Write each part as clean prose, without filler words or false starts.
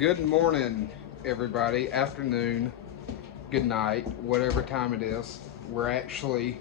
Good morning, everybody. Afternoon, good night, whatever time it is. We're actually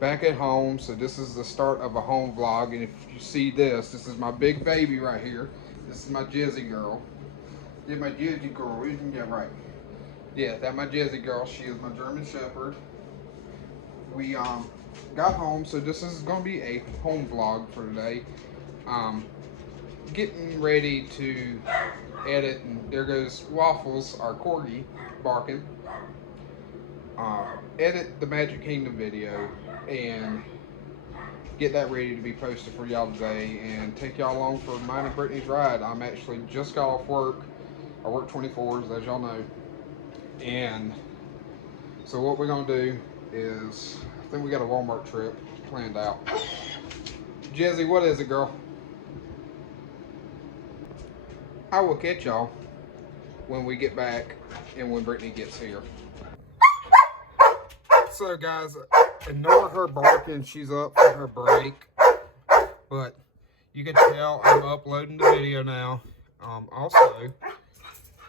back at home, so this is the start of a home vlog. And if you see this is my big baby right here. This is my Jizzy girl. Yeah, my Jizzy girl, isn't that right? Yeah, that's my Jizzy girl. She is my German Shepherd. We got home, so this is gonna be a home vlog for today. Getting ready to edit, and there goes Waffles, our corgi, barking. Edit the Magic Kingdom video and get that ready to be posted for y'all today, and take y'all along for mine and Brittany's ride. I'm actually just got off work. I work 24s, as y'all know, and so what we're gonna do is, I think we got a Walmart trip planned out. Jezzy, what is it, girl? I will catch y'all when we get back and when Brittany gets here. So guys, ignore her barking. She's up for her break. But you can tell I'm uploading the video now. Also,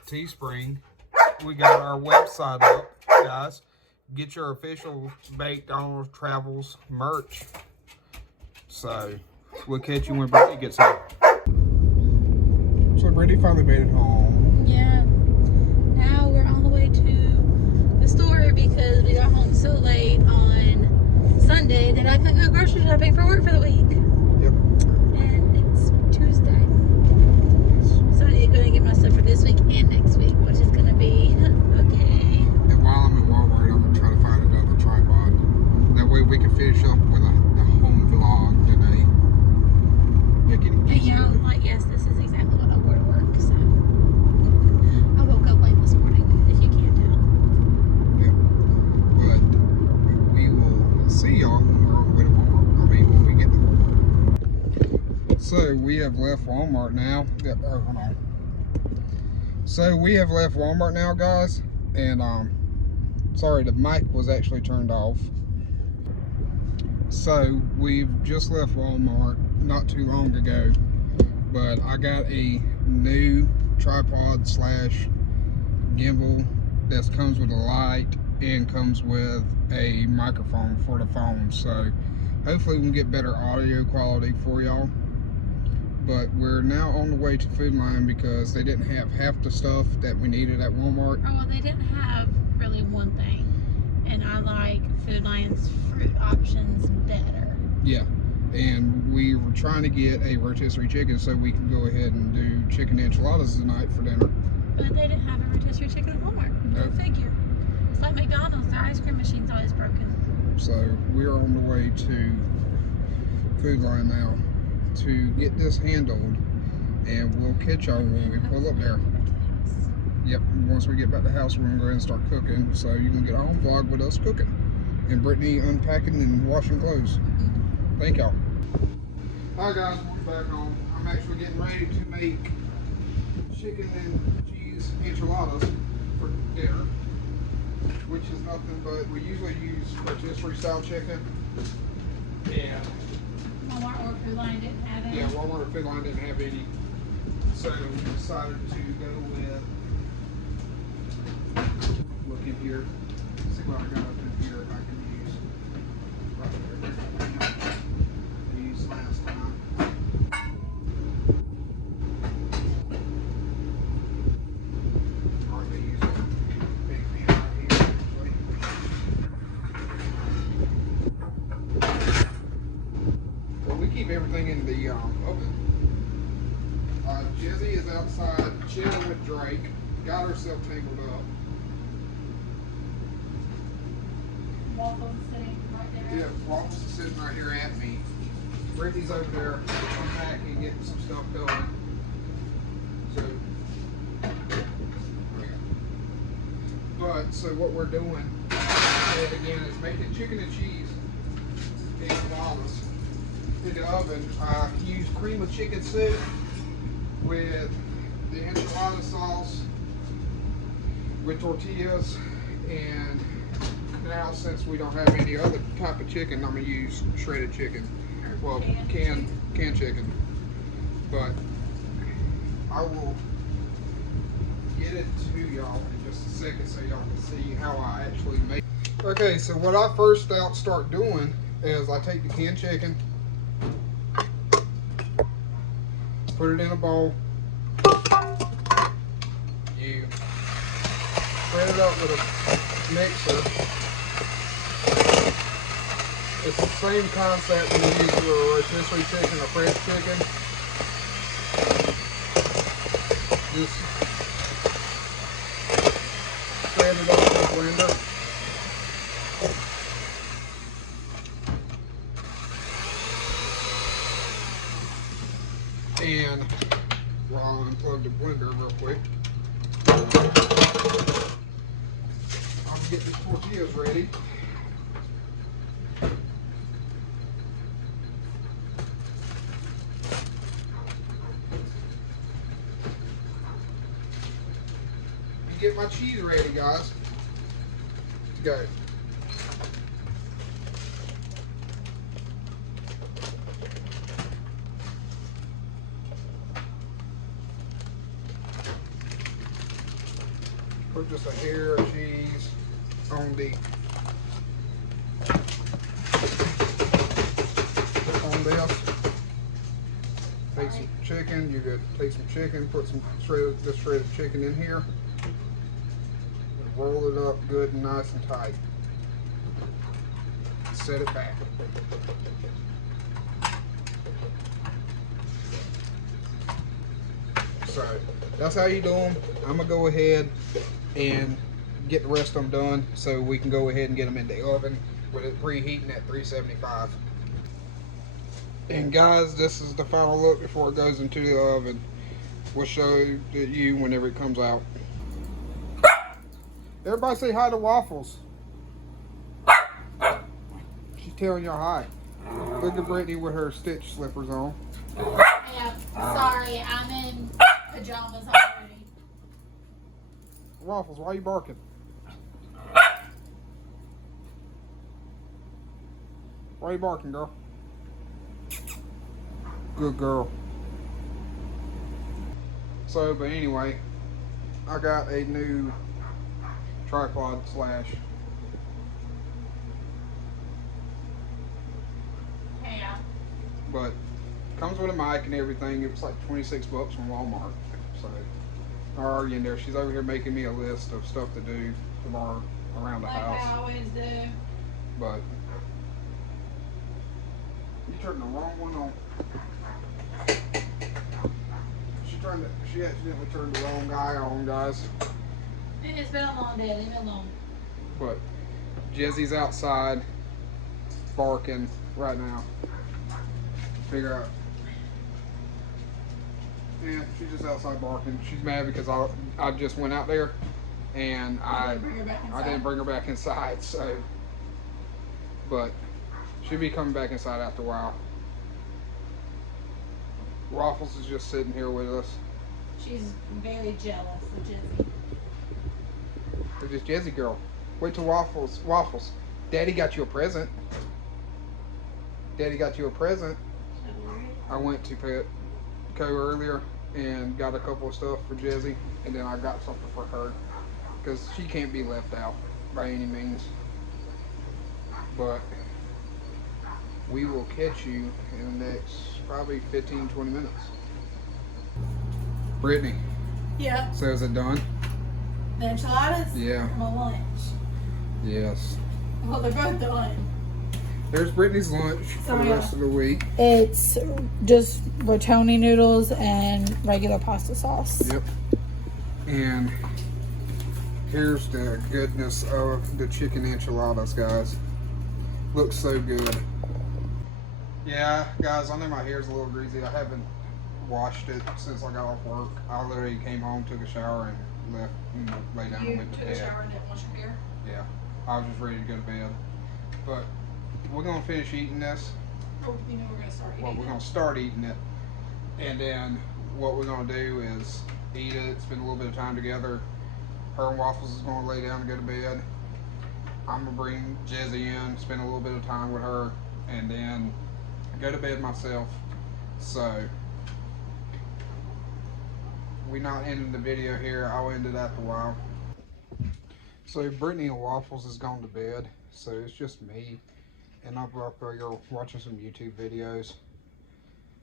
Teespring, we got our website up, guys. Get your official McDonald's Travels merch. So we'll catch you when Brittany gets here. So Brittany finally made it home. Yeah. Now we're on the way to the store because we got home so late on Sunday that I couldn't go grocery shopping for work for the week. Yep. And it's Tuesday. So I need to go and get my stuff for this week and next week, which is going to be okay. And while I'm in Walmart, I'm going to try to find another tripod. That way we can finish up with the home vlog today. Make it easier. And like, yes, this is exactly what I wore to work, so. I woke up late this morning, if you can't tell. Yeah. But we will see y'all when we're on the way to Walmart. I mean, when we get there. So we have left Walmart now. Yeah, oh, hold on. So we have left Walmart now, guys. And sorry, the mic was actually turned off. So we've just left Walmart not too long ago, but I got a new tripod slash gimbal that comes with a light and comes with a microphone for the phone. So hopefully we can get better audio quality for y'all. But we're now on the way to Food Line because they didn't have half the stuff that we needed at Walmart. Oh, well, they didn't have really one thing, and I like Food Lion's fruit options better. Yeah, and we were trying to get a rotisserie chicken so we can go ahead and do chicken enchiladas tonight for dinner. But they didn't have a rotisserie chicken at Walmart. Go figure. It's like McDonald's, their ice cream machine's always broken. So we're on the way to Food Line now to get this handled, and we'll catch y'all when we pull up there. Yep, once we get back to the house, we're gonna go ahead and start cooking. So you're gonna get a home vlog with us cooking, and Brittany unpacking and washing clothes. Thank y'all. Hi guys, we're back home. I'm actually getting ready to make chicken and cheese enchiladas for dinner, which is nothing but, we usually use rotisserie style chicken. And Walmart or Food Lion didn't have it. yeah, Walmart or Food Line didn't have any, so we decided to go with, look in here, see what I got up in here I can use. Right there. I used last time. Hardly use a big pan right here, actually. Well, we keep everything in the oven. Jizzy is outside chilling with Drake. Got herself tangled up. Waffles sitting right there. Yeah, Waffles is sitting right here at me. Brittany's over there unpacking, getting some stuff going. So, but so what we're doing, again, is making chicken and cheese enchiladas in the oven. I use cream of chicken soup with the enchilada sauce, with tortillas, and now since we don't have any other type of chicken, I'm gonna use shredded chicken. Well, canned chicken. But I will get it to y'all in just a second so y'all can see how I actually make it. Okay, so what I first start doing is I take the canned chicken, put it in a bowl, you spread it up with a mixer. It's the same concept when you use your rotisserie chicken or French chicken. Just spread it up in the blender. And I'll unplug the blender real quick. I'm getting these tortillas ready. Get my cheese ready, guys. Let's go. Put just a hair of cheese on this. Take some chicken. You could take some chicken, put some shredded chicken in here. Roll it up good and nice and tight. Set it back. So that's how you do them. I'm gonna go ahead and get the rest of them done so we can go ahead and get them in the oven with it preheating at 375. And guys, this is the final look before it goes into the oven. We'll show you whenever it comes out. Everybody say hi to Waffles. She's telling y'all hi. Look at Brittany with her Stitch slippers on. Yeah, sorry, I'm in pajamas already. Waffles, why are you barking? Why are you barking, girl? Good girl. So, but anyway, I got a new tripod slash. Yeah. But comes with a mic and everything. It was like 26 bucks from Walmart. So I'm already in there. She's over here making me a list of stuff to do tomorrow around the house. Like I always do. But you turned the wrong one on. She accidentally turned the wrong guy on, guys. It's been a long day. Leave me alone. But Jessie's outside barking right now. Figure out. Yeah, she's just outside barking. She's mad because I just went out there and I didn't bring her back inside. So, but she'll be coming back inside after a while. Waffles is just sitting here with us. She's very jealous of Jessie. Look at this Jessie girl. Wait till Waffles. Waffles. Daddy got you a present. Daddy got you a present. I went to Petco earlier and got a couple of stuff for Jessie, and then I got something for her because she can't be left out by any means. But we will catch you in the next probably 15-20 minutes. Brittany. Yeah. So is it done? The enchiladas? Yeah. For my lunch. Yes. Well, they're both done. There's Brittany's lunch for the rest of the week. It's just rotoni noodles and regular pasta sauce. Yep. And here's the goodness of the chicken enchiladas, guys. Looks so good. Yeah, guys, I know my hair's a little greasy. I haven't washed it since I got off work. I literally came home, took a shower, and left and lay down and went to bed. You took a shower and didn't wash your hair? Yeah. I was just ready to go to bed. But we're going to finish eating this. Oh, you know we're going to start eating Well, we're going to start eating it. And then what we're going to do is eat it, spend a little bit of time together. Her and Waffles is going to lay down and go to bed. I'm going to bring Jessie in, spend a little bit of time with her, and then go to bed myself. So we're not ending the video here. I'll end it after a while. So Brittany and Waffles has gone to bed, so it's just me, and I'm up here watching some YouTube videos.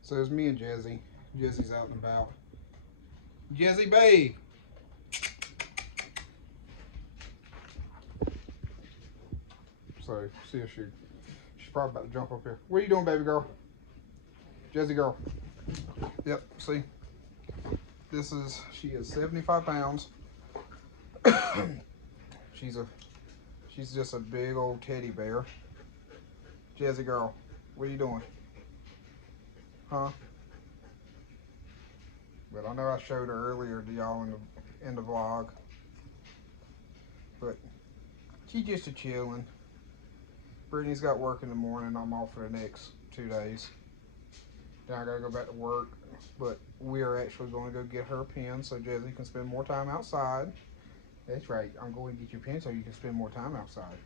So it's me and Jezzy. Jezzy's out and about. Jezzy, babe. So see if she's probably about to jump up here. What are you doing, baby girl? Jezzy girl. Yep. See, she is 75 pounds. She's just a big old teddy bear. Jezzy girl, what are you doing? Huh? But I know I showed her earlier to y'all in the vlog. But she's just a chilling. Brittany's got work in the morning. I'm off for the next 2 days. Then I gotta go back to work. But we are actually going to go get her a pen so Jezzy can spend more time outside. That's right. I'm going to get you a pen so you can spend more time outside.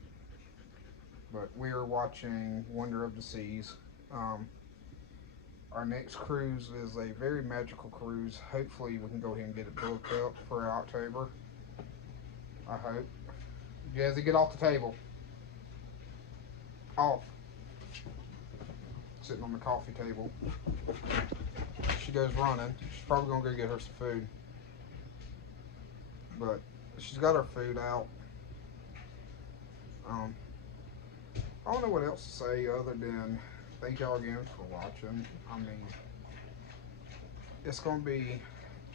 But we are watching Wonder of the Seas. Our next cruise is a very magical cruise. Hopefully we can go ahead and get it booked up for October. I hope. Jezzy, get off the table. Off. Sitting on the coffee table. She goes running. She's probably gonna go get her some food. But she's got her food out. I don't know what else to say other than thank y'all again for watching. I mean, it's gonna be,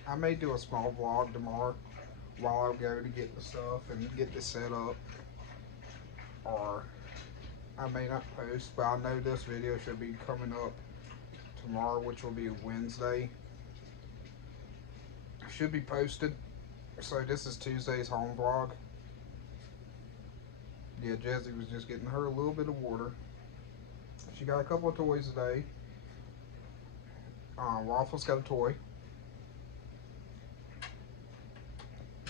I may do a small vlog tomorrow while I go to get the stuff and get this set up, or I may not post, but I know this video should be coming up tomorrow, which will be Wednesday. Should be posted. So this is Tuesday's home vlog. Yeah, Jezzy was just getting her a little bit of water. She got a couple of toys today. Waffles got a toy.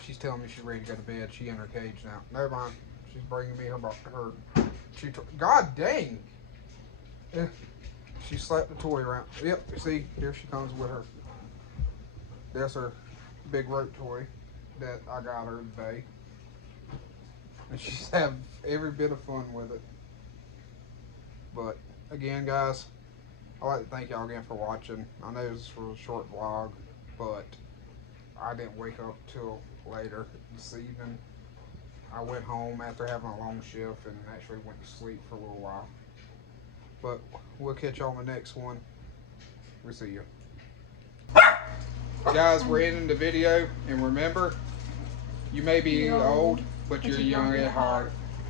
She's telling me she's ready to go to bed. She in her cage now. Never mind. She's bringing me her two toys. God dang! Yeah. She slapped the toy around. Yep, see, here she comes with her. That's her big rope toy that I got her today. And she's having every bit of fun with it. But again, guys, I'd like to thank y'all again for watching. I know this was a short vlog, but I didn't wake up till later this evening. I went home after having a long shift and actually went to sleep for a little while. But we'll catch y'all on the next one. We'll see you. Guys, we're ending the video, and remember, you may be old, but you're young at heart.